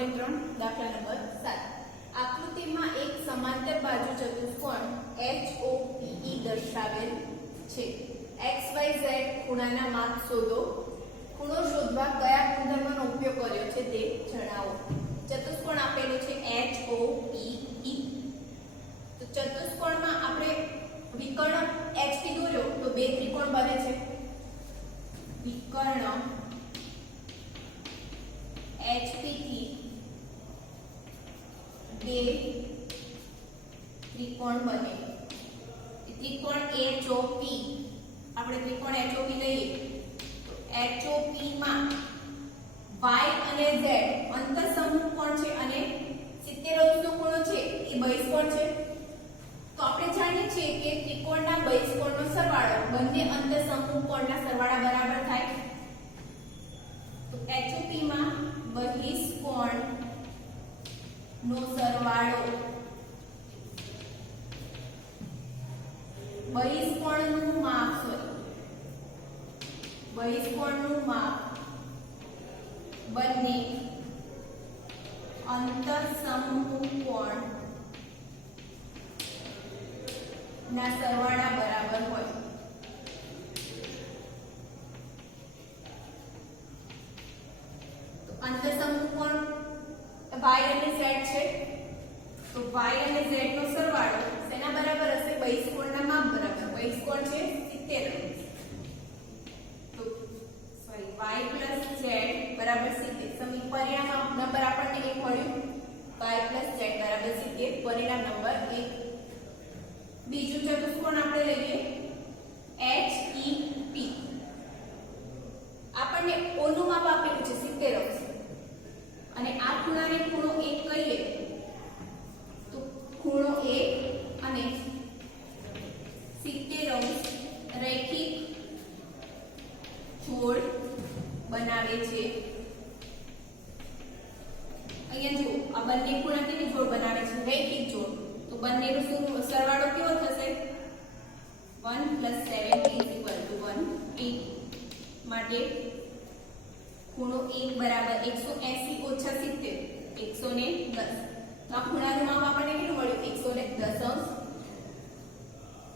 5.3 દાખલા નંબર 7 આકૃતિમાં એક સમાંતર બાજુ ચતુષ્કોણ HOPE દર્શાવેલ છે. XYZ ખૂણાના માપ શોધો. ખૂણો શોધવા કયા ગુણધર્મનો ઉપયોગ કર્યો છે તે જણાવો. ચતુષ્કોણ આપેલું છે HOPE. તો ચતુષ્કોણમાં આપણે વિકર્ણ HP દોર્યો તો બે ત્રિકોણ બને છે. વિકર્ણ HP થી બે ત્રિકોણ બને. ત્રિકોણ HOP આપણે ત્રિકોણ HOP લઈએ તો HOP માં y અને z અંતઃસમૂહ કોણ છે અને 70° નો ખૂણો છે એ બહિષ્કોણ છે. તો આપણે જાણીએ છીએ કે ત્રિકોણના બહિષ્કોણનો સરવાળો બંને અંતઃસમૂહ કોણના સરવાળા બરાબર થાય. તો HOP માં બહિષ્કોણ નો સરવાળો બહિષ્કોણનું માપ બંને અંતઃસમૂહ કોણ ના સરવાળા બરાબર હોય. તો અંતઃસમૂહ કોણ y અને z છે. તો y અને z નો સરવાળો શેના બરાબર હશે? બહિષ્કોણના માપ બરાબર. બહિષ્કોણ છે 70. તો સોરી y + z બરાબર 70. સમી પરિણામ નંબર આપણને એક મળ્યું. y + z બરાબર 70. પરિણામ નંબર 1. બીજું ચતુષ્કોણ આપણે લઈએ HEP. આપણને O નું માપ આપેલું છે 70° અને આ ખૂણાને ખૂણો 1 કહીએ તો ખૂણો 1 અને 70° રૈખિક જોડ બનાવે છે. અહીંયા જો આ બંને ખૂણા કેવી જોડ બનાવે છે? રૈખિક જોડ. તો બંનેનો સરવાળો કેવો થશે? 1 + 70 = 180. માટે ખૂણો 1 બરાબર 180 - 70 110. તો આ ખૂણાનું માપ આપણને કેટલું મળ્યું? 110°.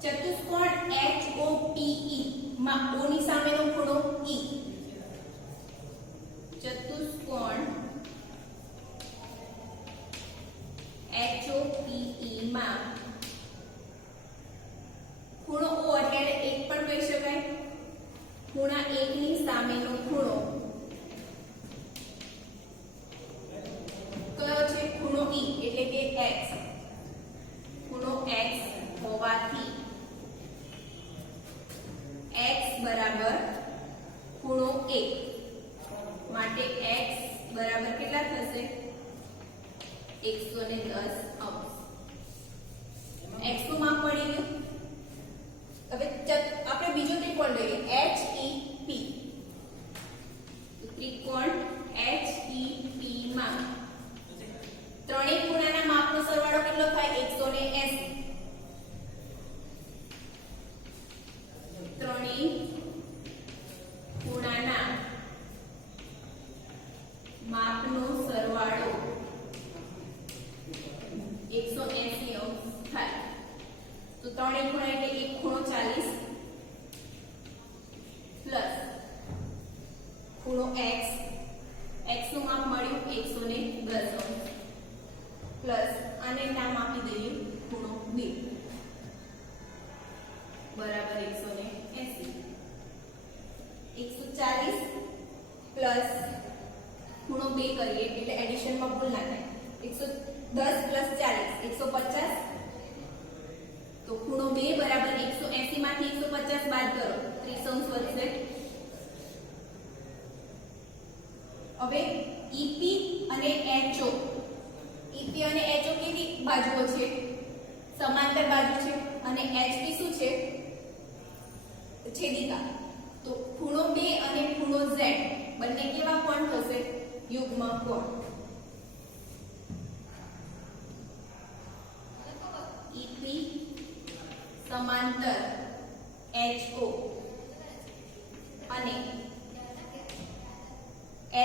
ચતુષ્કોણ HOPE માં O ની સામેનો ખૂણો E. ચતુષ્કોણ HOPE માં ખૂણો O એટલે 1 પણ કહી શકાય. ખૂણા 1 ની સામેનો ખૂણો કયો છે? ખૂણો E એટલે કે x. ખૂણો x હોવાથી x બરાબર ખૂણો 1 માટે x બરાબર કેટલા થશે? 110°. x નું માપ મળી ગયું. હવે આપણે બીજો ત્રિકોણ લઈએ HEP. ત્રિકોણ HEP માં ત્રણેય ખૂણાના માપનો સરવાળો કેટલો થાય? 180. ત્રણેય ખૂણાના માપનો સરવાળો 180° થાય. તો ત્રણેય ખૂણા એટલે એક ખૂણો 40 પ્લસ ખૂણો x. x નું માપ મળ્યું 110° પ્લસ આને નામ આપી દઈએ ખૂણો 2 બરાબર 180. 140 પ્લસ ખૂણો 2 કરીએ એટલે એડિશનમાં ભૂલ ના થાય. 110 + 40 150. તો ખૂણો 2 બરાબર 180 માંથી 150 બાદ કરો 30° વધશે. હવે EP અને HO. EP અને HO કેવી બાજુઓ છે? સમાંતર બાજુ છે. અને HP શું છે? છેદિકા. તો ખૂણો 2 અને ખૂણો Z બંને કેવા કોણ થશે? યુગ્મ કોણ. EP સમાંતર HO અને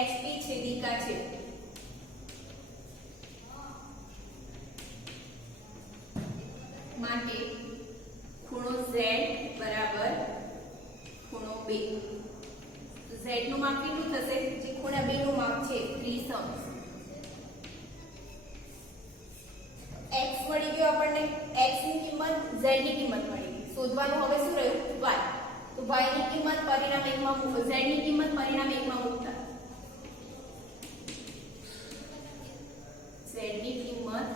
HP છેદિકા છે. 2 z નું માપ કેટલું થશે જે ખૂણા 2 નું માપ છે 30 અંશ x મળી ગયો આપણને x ની કિંમત z ની કિંમત મળી ગઈ શોધવાનું હવે શું રહ્યું y તો y ની કિંમત પરિણામ 1 માં મૂકો z ની કિંમત પરિણામ 1 માં મૂકતા z ની કિંમત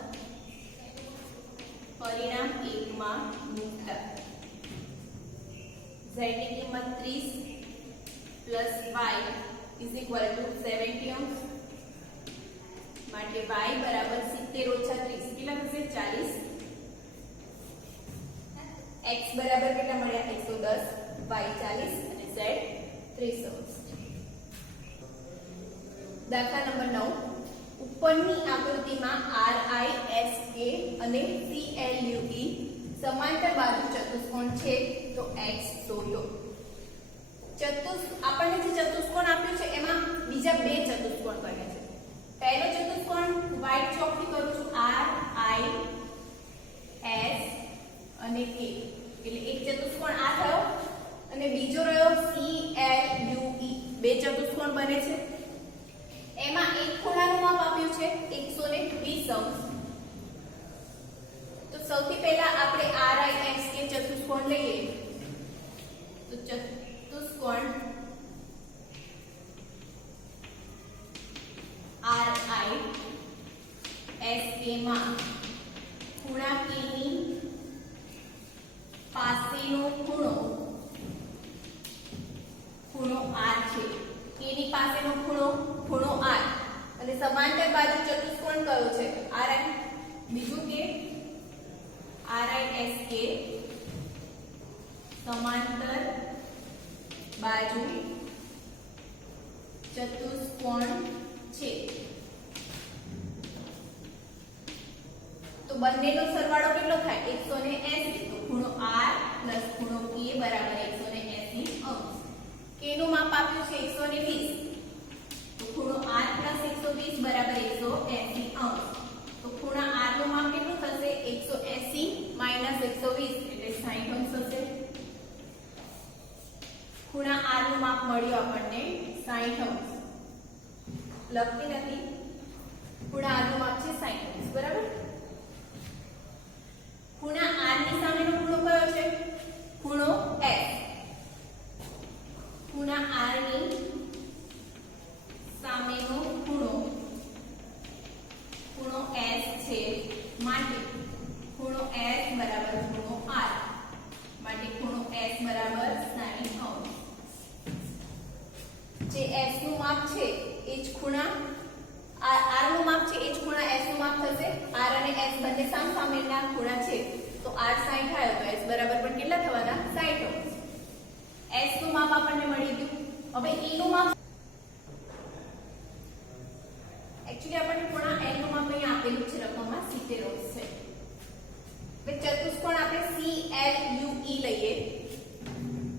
પરિણામ 1 માં મૂકતા z ની કિંમત 30 plus y is equal to 70 અંશ માટે y બરાબર 70 ઓછા 30 કેટલા થશે 40 x બરાબર કેટલા મળ્યા 110 y 40 અને z 30 અંશ દાખલા નંબર 9 ઉપરની આકૃતિમાં RISK અને CLUE સમાંતર બાજુ ચતુષ્કોણ છે તો x શોધો આપણને જે ચતુષ્કોણ આપ્યું છે એમાં બીજા બે ચતુષ્કોણ બન્યા છે પહેલો ચતુષ્કોણ વ્હાઇટ ચોકથી કરું છું RIS અને K એટલે એક ચતુષ્કોણ આ થયો અને બીજો રહ્યો CLUE બે ચતુષ્કોણ બને છે એમાં એક ખૂણાનું માપ આપ્યું છે 120 અંશ તો સૌથી પહેલા આપણે RIS કે ચતુષ્કોણ લઈએ તો ચતુષ્કોણ RISK માં ખૂણા K ની પાસેનો ખૂણો R છે K ની પાસેનો ખૂણો R અને સમાંતર બાજુ ચતુષ્કોણ કયો છે RI બીજું કે RISK સમાંતર બાજુ ચતુષ્કોણ છે તો બંનેનો સરવાળો કેટલો થાય 180 તો ખૂણો R પ્લસ ખૂણો K બરાબર 180 અંશ K નું માપ આપ્યું છે 120 તો ખૂણો R પ્લસ 120 બરાબર 180 અંશ તો ખૂણા R નું માપ કેટલું થશે 180 માઈનસ 120 એટલે 60 અંશ થશે ખૂણા R નું માપ મળ્યું આપણને 60 અંશ લખતી નથી ખૂણા R નું માપ છે 60 અંશ બરાબર ખૂણા R ની સામેનો ખૂણો કયો છે ખૂણો S ખૂણા R ની સામેનો ખૂણો S છે માટે ખૂણો S બરાબર ખૂણો R માટે ખૂણો S બરાબર 60 અંશ જે S નું માપ છે એ જ ખૂણા R નું માપ છે એ જ ખૂણા S નું માપ થશે R અને S બંને સામસામેના ખૂણા છે તો R 60 થાય તો S બરાબર પણ કેટલા થવાના 60 અંશ S નું માપ આપણને મળી ગયું હવે E નું માપ एक्चुअली આપણને ખૂણા L નું માપ અહીં આપેલું છે રકમમાં 70 અંશ છે હવે ચતુષ્કોણ આપણે CLUE લઈએ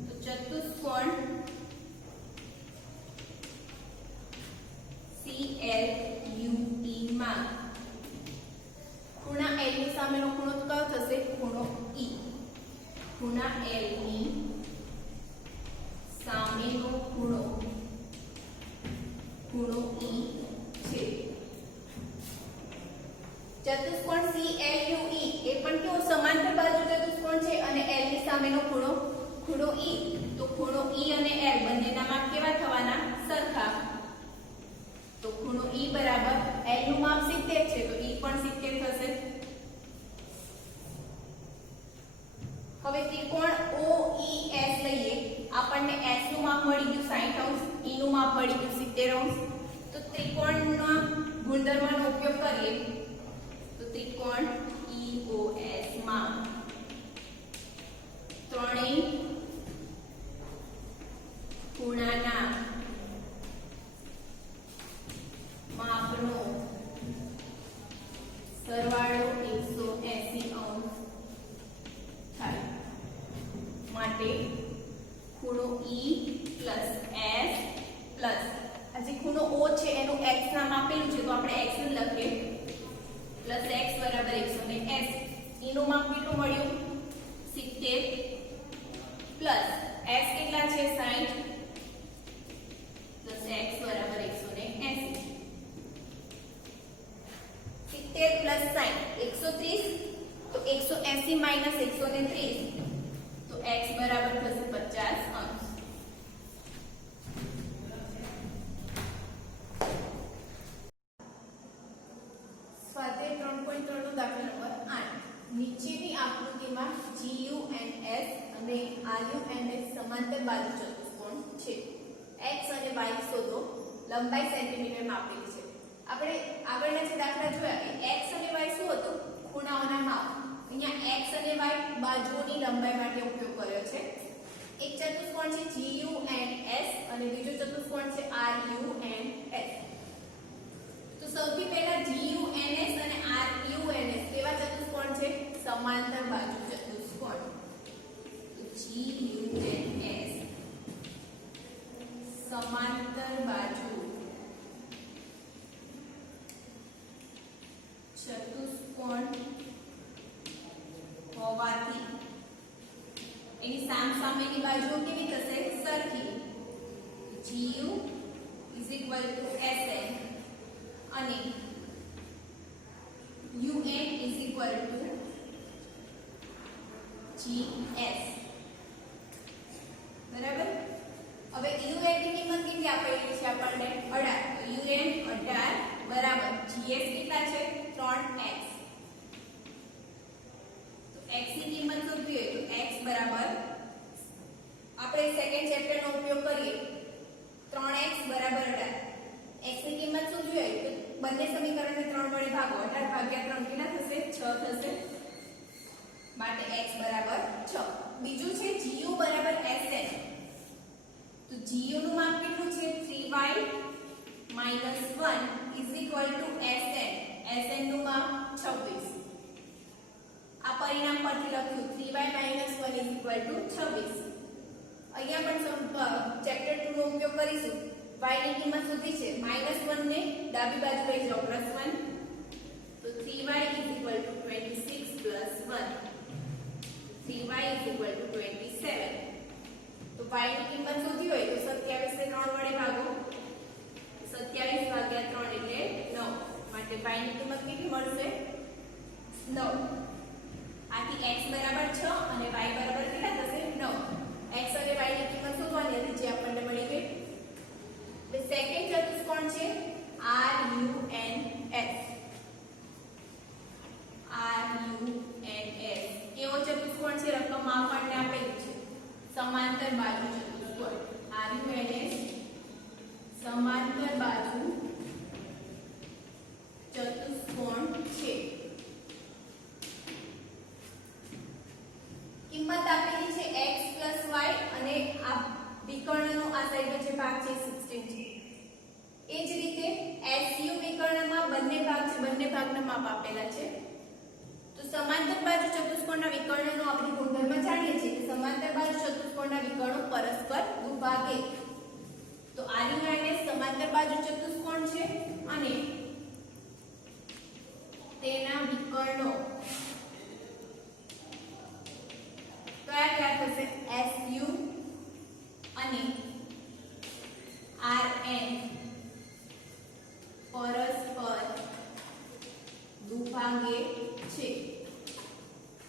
તો ચતુષ્કોણ CLUE માં ખૂણા L ની સામેનો ખૂણો કયો થશે ખૂણો E ખૂણા L ની સામેનો ખૂણો E છે ચતુષ્કોણ CLUE એ પણ કેવો સમાંતર બાજુ ચતુષ્કોણ છે અને L ની સામેનો ખૂણો E તો ખૂણો E અને L બંનેના માપ કેવા થવાના સરખા તો ખૂણો E બરાબર L નું માપ 70 છે તો E પણ 70 થશે હવે ત્રિકોણ OES લઈએ આપણને S નું માપ મળી ગયું 60 અંશ E નું માપ મળી ગયું 70 અંશ તો ત્રિકોણના ગુણધર્મનો ઉપયોગ કરીએ તો ત્રિકોણ EOS માં ત્રણેય ખૂણાના માપનો સરવાળો 180 અંશ થાય માટે ખૂણો E પ્લસ S પ્લસ આ જે ખૂણો O છે એનું x નામ આપેલું છે તો આપણે x જ લખીએ પ્લસ x બરાબર 180 E નું માપ કેટલું મળ્યું 70 પ્લસ s કેટલા છે 60 સમાંતર બાજુ ચતુષ્કોણ છે. x અને y શોધો. લંબાઈ સેન્ટીમીટરમાં આપેલી છે. આપણે આગળના જે દાખલા જોયા x અને y શું હતું? ખૂણાઓના માપ. અહીંયા x અને y બાજુઓની લંબાઈ માટે ઉપયોગ કર્યો છે. એક ચતુષ્કોણ છે GUNS અને બીજો ચતુષ્કોણ છે RUNS. તો સૌથી પહેલા GUNS અને RUNS કેવા ચતુષ્કોણ છે? સમાંતર બાજુ ચતુષ્કોણ. GUNS સમાંતર બાજુ ચતુષ્કોણ હોવાથી એની સામસામેની બાજુઓ કેવી થશે? સરખી. GU SN અને UN GS. બરાબર. હવે UN ની કિંમત કેટલી આપેલી છે આપણને? 18. UN 18 બરાબર GS કેટલા છે? 3x. તો x ની કિંમત શોધવી હોય તો x બરાબર આપણે સેકન્ડ ચેપ્ટર નો ઉપયોગ કરીએ 3x બરાબર 18. x ની કિંમત શોધવી હોય તો બંને સમીકરણને 3 વડે ભાગો. 18 ભાગ્યા 3 કેટલા થશે? 6 થશે. માટે x બરાબર 6. બીજું છે GU બરાબર SN. તો GU નું માપ કેટલું છે? 3y - 1 SN. SN નું માપ 26. આ પરિણામ પરથી લખ્યું 3y - 1 26. અહીંયા પણ ચેપ્ટર 2 નો ઉપયોગ કરીશું. y ની કિંમત શોધી છે. -1 ને ડાબી બાજુ લઈ જાઓ +1. તો 3y = 26 + 1. 3y = 27. તો y ની કિંમત શોધી હોય તો 27 ને 3 વડે ભાગો. 27 ભાગ્યા 3 એટલે 9. માટે y ની કિંમત કેટલી મળશે? 9. આથી x બરાબર 6 અને y બરાબર કેટલા થશે? 9. x અને y ની કિંમત શોધવાની હતી જે આપણને મળી ગઈ. The second ચતુષ્કોણ છે RUNS. કેવો ચતુષ્કોણ છે? રકમ આપણને આપેલી છે. સમાંતર બાજુ ચતુષ્કોણ. RUNS સમાંતર બાજુ ચતુષ્કોણ છે. કિંમત આપેલી છે x + y અને આ વિકર્ણનો આ સાઈડનો જે ભાગ છે 16 છે. એ જ રીતે SU વિકર્ણમાં બંને ભાગ છે, બંને ભાગના માપ આપેલા છે. તો સમાંતર બાજુ ચતુષ્કોણના વિકર્ણનો આપણે ગુણધર્મ જાણીએ છીએ કે સમાંતર બાજુ ચતુષ્કોણના વિકર્ણો પરસ્પર દુભાગે. તો RUNS સમાંતર બાજુ ચતુષ્કોણ છે અને તેના વિકર્ણો કયા થશે? SU અને RN પરસ્પર દુભાગે છે.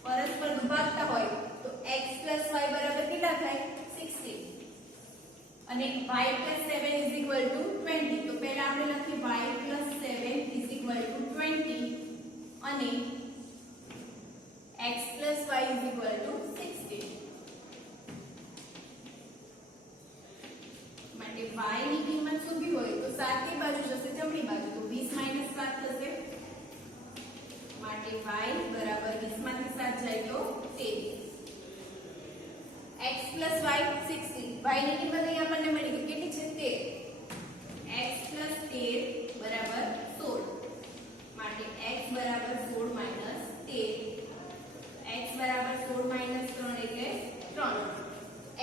પરસ્પર દુભાગતા હોય તો x + y બરાબર કેટલા થાય? 16 અને y + 7 = 20. તો પહેલા આપણે લખીએ y + 7 = 20 અને x + y = 16. માટે y ની કિંમત શોધવી હોય તો 7 ની બાજુ જશે જમણી બાજુ. તો 20 - 7 થશે. માટે y બરાબર 20 માંથી 7 જાય તો 13. x + y 16. y ની કિંમત અહીં આપણને મળી ગઈ કેટલી છે? 13. x + 13 બરાબર 16. માટે x બરાબર 16 - 13. x બરાબર 16 - 3 એટલે 3.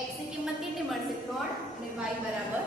x ની કિંમત કેટલી મળશે? 3 અને y બરાબર